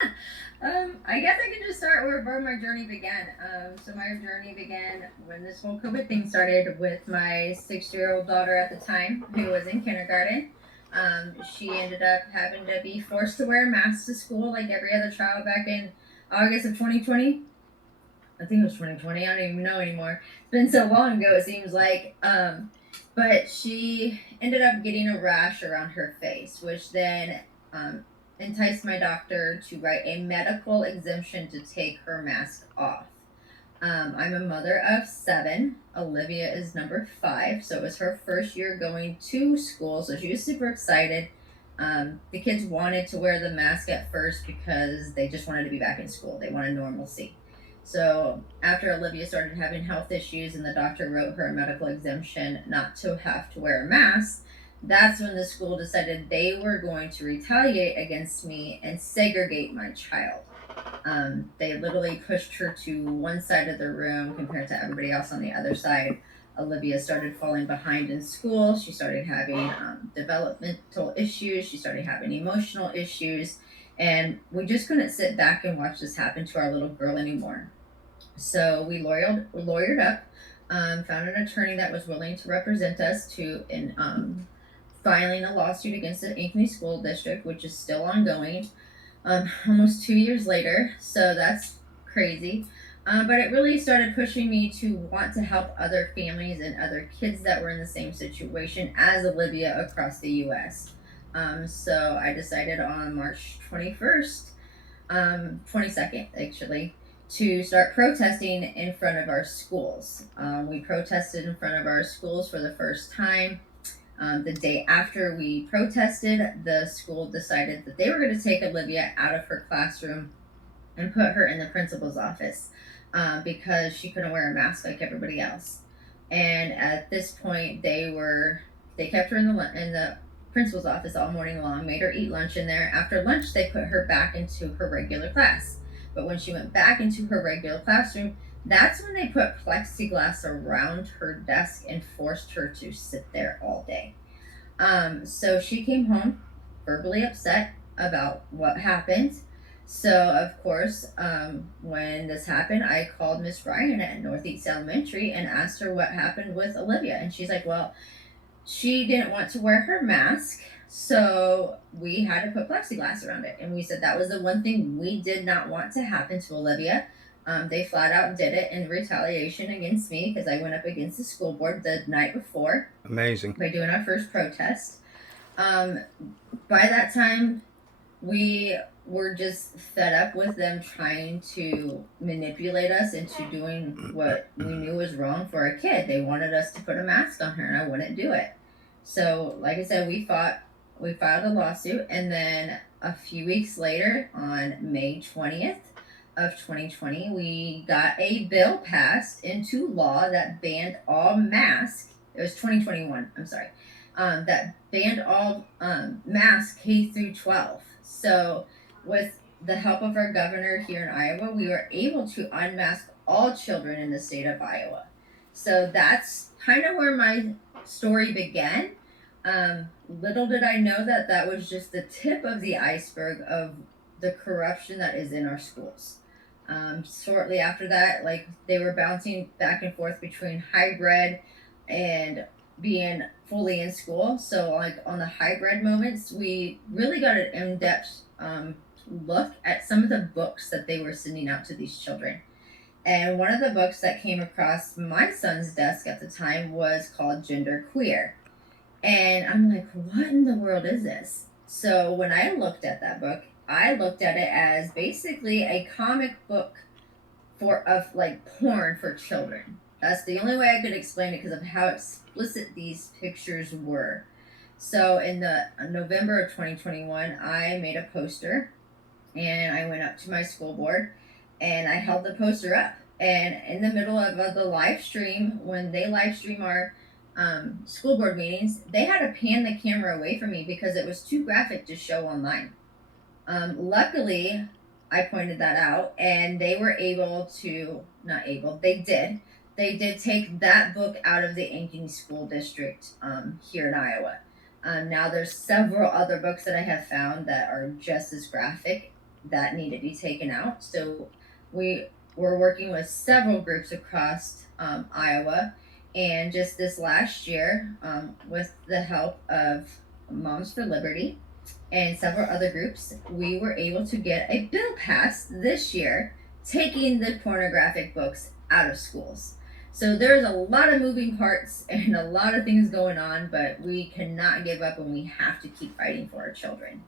I guess I can just start where my journey began. So my journey began when this whole COVID thing started with my 6-year-old daughter at the time, who was in kindergarten. She ended up having to be forced to wear a mask to school like every other child back in August of 2020. I think it was 2020. I don't even know anymore. It's been so long ago, it seems like. But she ended up getting a rash around her face, which then enticed my doctor to write a medical exemption to take her mask off. I'm a mother of seven. Olivia is number five. So it was her first year going to school. So she was super excited. The kids wanted to wear the mask at first because they just wanted to be back in school. They wanted normalcy. So after Olivia started having health issues and the doctor wrote her a medical exemption not to have to wear a mask, that's when the school decided they were going to retaliate against me and segregate my child. They literally pushed her to one side of the room compared to everybody else on the other side. Olivia started falling behind in school. She started having developmental issues. She started having emotional issues. And we just couldn't sit back and watch this happen to our little girl anymore. So we lawyered up, found an attorney that was willing to represent us to in filing a lawsuit against the Ankeny School District, which is still ongoing, almost 2 years later. So that's crazy. But it really started pushing me to want to help other families and other kids that were in the same situation as Olivia across the US. So I decided on March 21st, 22nd actually, to start protesting in front of our schools. We protested in front of our schools for the first time. The day after we protested, the school decided that they were going to take Olivia out of her classroom and put her in the principal's office because she couldn't wear a mask like everybody else. And at this point, they kept her in the principal's office all morning long, made her eat lunch in there. After lunch, they put her back into her regular class. But when she went back into her regular classroom, that's when they put plexiglass around her desk and forced her to sit there all day. So she came home verbally upset about what happened. So, of course, when this happened, I called Miss Ryan at Northeast Elementary and asked her what happened with Olivia. And she's like, well, she didn't want to wear her mask. So we had to put plexiglass around it. And we said that was the one thing we did not want to happen to Olivia. They flat out did it in retaliation against me because I went up against the school board the night before Amazing. by doing our first protest. Um, by that time, we were just fed up with them trying to manipulate us into doing what we knew was wrong for a kid. They wanted us to put a mask on her, and I wouldn't do it. So, like I said, we fought. We filed a lawsuit, and then a few weeks later, on May 20th of 2020, we got a bill passed into law that banned all masks. It was 2021. I'm sorry, that banned all masks K through 12. So, with the help of our governor here in Iowa, we were able to unmask all children in the state of Iowa. So that's kind of where my story began. Little did I know that that was just the tip of the iceberg of the corruption that is in our schools. Shortly after that, like they were bouncing back and forth between hybrid and being fully in school. So, like on the hybrid moments, we really got an in depth look at some of the books that they were sending out to these children. And one of the books that came across my son's desk at the time was called Gender Queer. And I'm like, what in the world is this? So when I looked at that book, I looked at it as basically a comic book for of like porn for children. That's the only way I could explain it because of how explicit these pictures were. So in the November of 2021, I made a poster and I went up to my school board and I held the poster up. And in the middle of the live stream, when they live stream our school board meetings, they had to pan the camera away from me because it was too graphic to show online. Luckily, I pointed that out, and they were able to, not able, they did take that book out of the Ankeny School District here in Iowa. Now there's several other books that I have found that are just as graphic. that need to be taken out. So we were working with several groups across Iowa. And just this last year, with the help of Moms for Liberty and several other groups, we were able to get a bill passed this year taking the pornographic books out of schools. So there's a lot of moving parts and a lot of things going on, but we cannot give up and we have to keep fighting for our children.